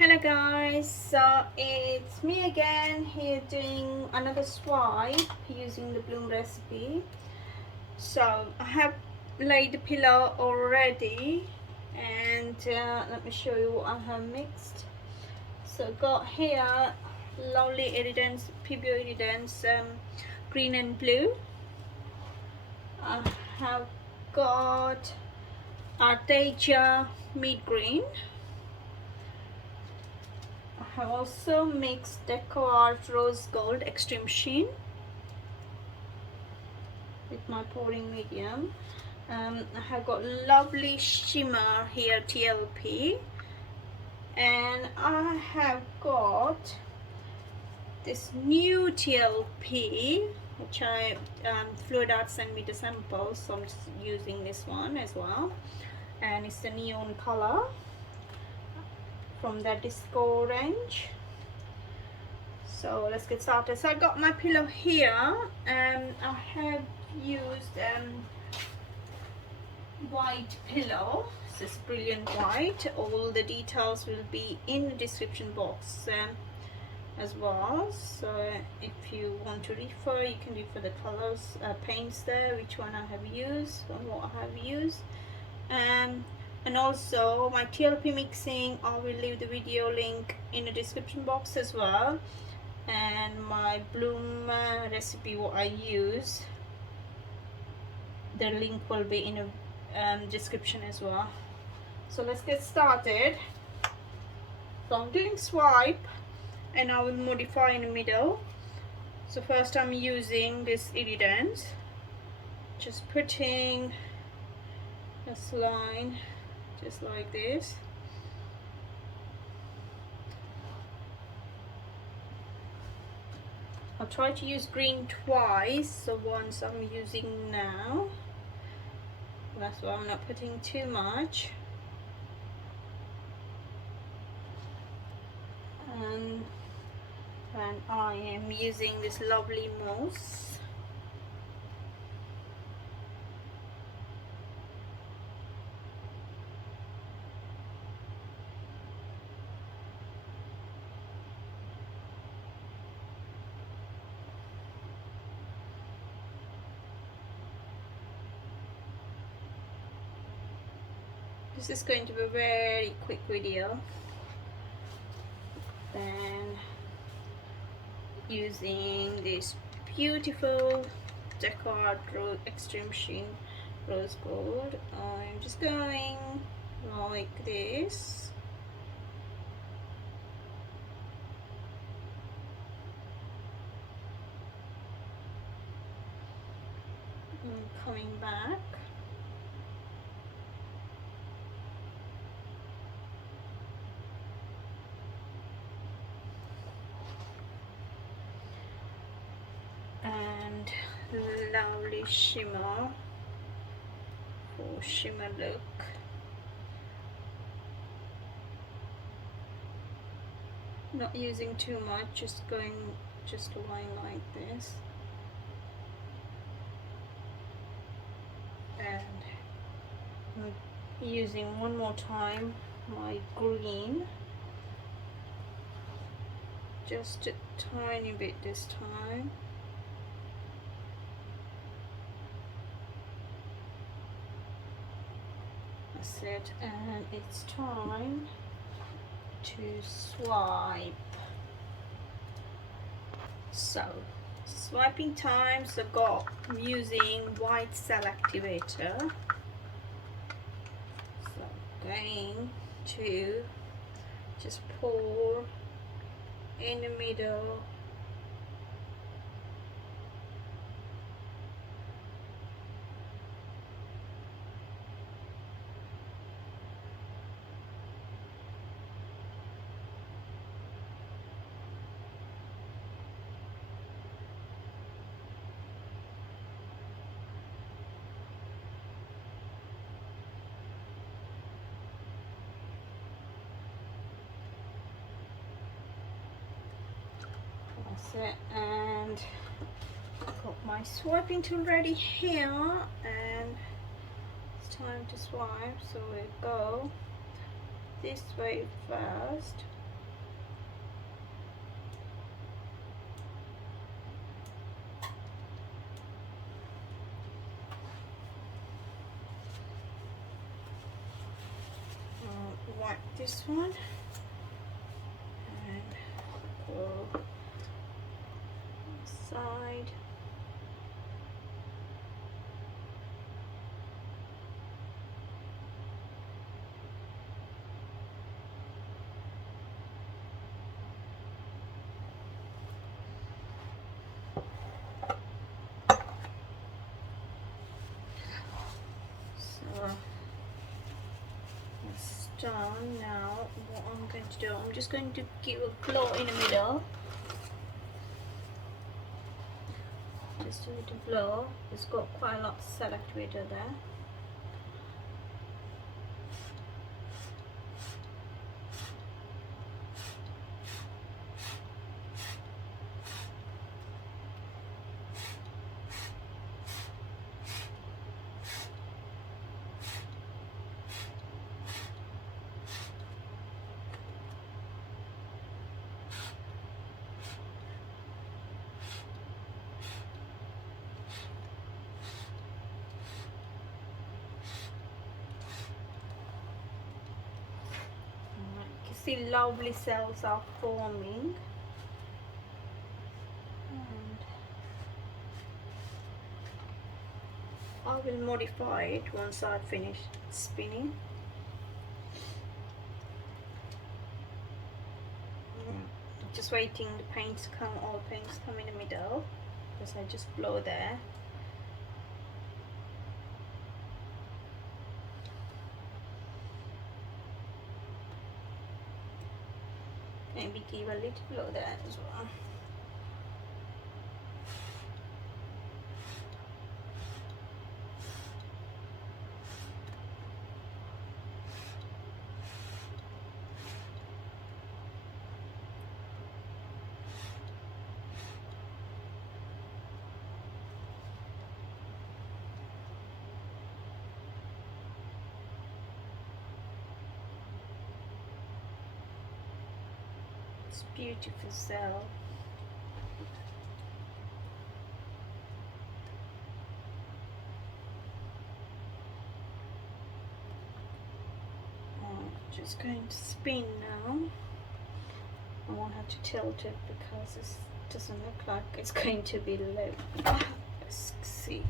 Hello guys, so it's me again here doing another swipe using the Bloom recipe. So I have laid the pillow already, and let me show you what I have mixed. So got here lovely Iridescent, Pebeo Iridescent green and blue. I have got Arteza Mid Green. I have also mixed DecoArt Rose Gold Extreme Sheen with my pouring medium. I have got lovely shimmer here, TLP, and I have got this new TLP which Floetrol sent me the sample, so I'm just using this one as well, and it's the neon color from the disco range. So let's get started. So I got my pillow here, and I have used white pillow. This is brilliant white. All the details will be in the description box as well, so if you want to refer, you can refer the colors, paints there, which one I have used and what I have used. And also my TLP mixing, I will leave the video link in the description box as well, and my Bloom recipe, what I use, the link will be in the description as well. So let's get started. So I'm doing swipe, and I will modify in the middle. So first I'm using this Iridescent, just putting this line just like this. I'll try to use green twice, so once I'm using now, that's why I'm not putting too much. And I am using this lovely moss. This is going to be a very quick video. Then using this beautiful DecoArt Extreme Sheen Rose Gold, I'm just going like this. And coming back. And lovely shimmer for shimmer look. Not using too much, just a line like this. And I'm using one more time my green, just a tiny bit this time. That's it, and it's time to swipe. So swiping time, so I'm using white cell activator. So going to just pour in the middle. It, and got my swiping tool ready here, and it's time to swipe. So we go this way first, this one and go side. So it's done. Now what I'm going to do, I'm just going to give a glow in the middle. Just a little glow. It's got quite a lot of cell activator there. See, lovely cells are forming, and I will modify it once I finish spinning. Just waiting the paints to come, all paints come in the middle, because I just blow there. Maybe give a little blow there as well. Beautiful cell. I'm just going to spin now. I won't have to tilt it because it doesn't look like it's going to be level. Let's see.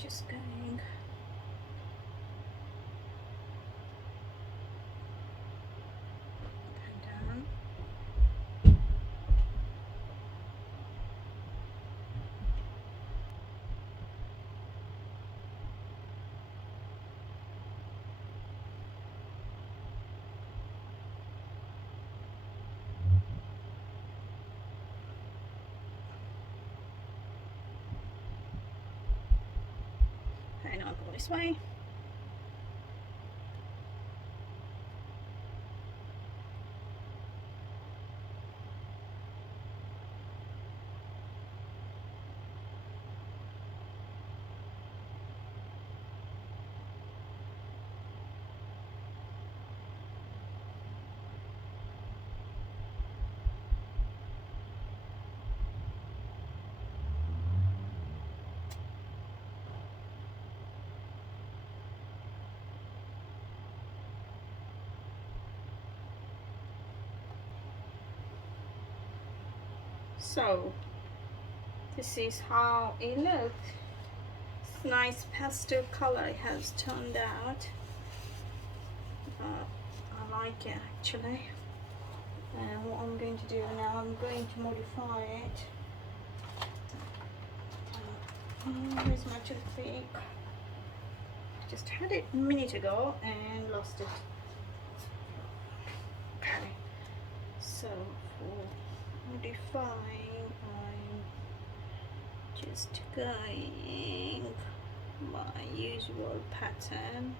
Just going down. And I'll go this way. So this is how it looks. It's nice pastel color it has turned out. I like it actually. And what I'm going to do now, I'm going to modify it. Where's my toothpick? Just had it a minute ago and lost it. Okay. So for modifying, I'm just going my usual pattern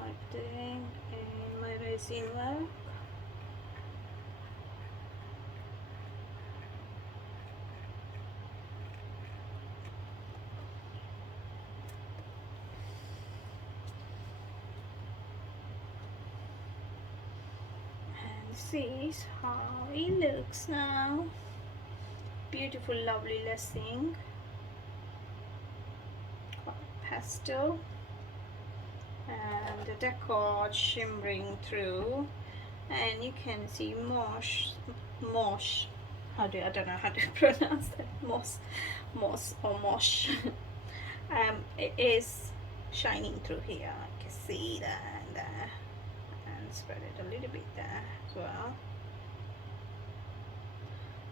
like doing in my resin work. this is how it looks now. Beautiful, lovely lessing, pastel, and the DecoArt shimmering through, and you can see mosh. I don't know how to pronounce that. Moss or mosh. It is shining through here. I can see that and there, and spread it a little bit there as well.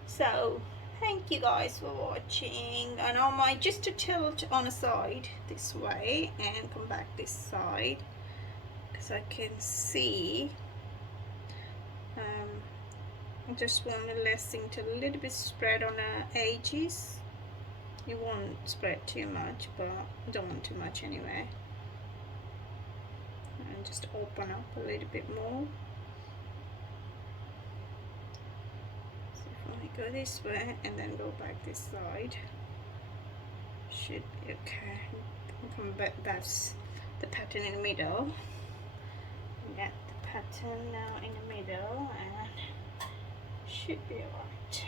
So thank you guys for watching, and I might just to tilt on a side this way and come back this side because I can see I just want the lessing to a little bit spread on the edges. You won't spread too much, but I don't want too much anyway. And just open up a little bit more. So if I go this way and then go back this side, should be okay. Come back, that's the pattern in the middle. Get the pattern now in the middle and should be alright.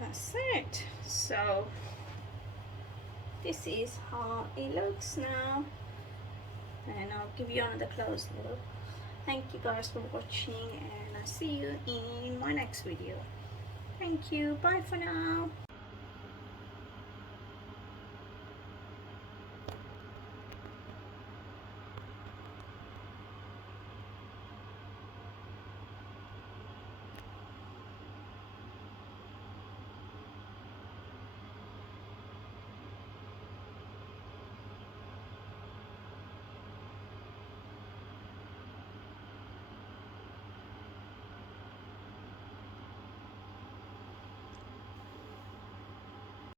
That's it. So this is how it looks now, and I'll give you another close look. Thank you guys for watching, and I'll see you in my next video. Thank you. Bye for now.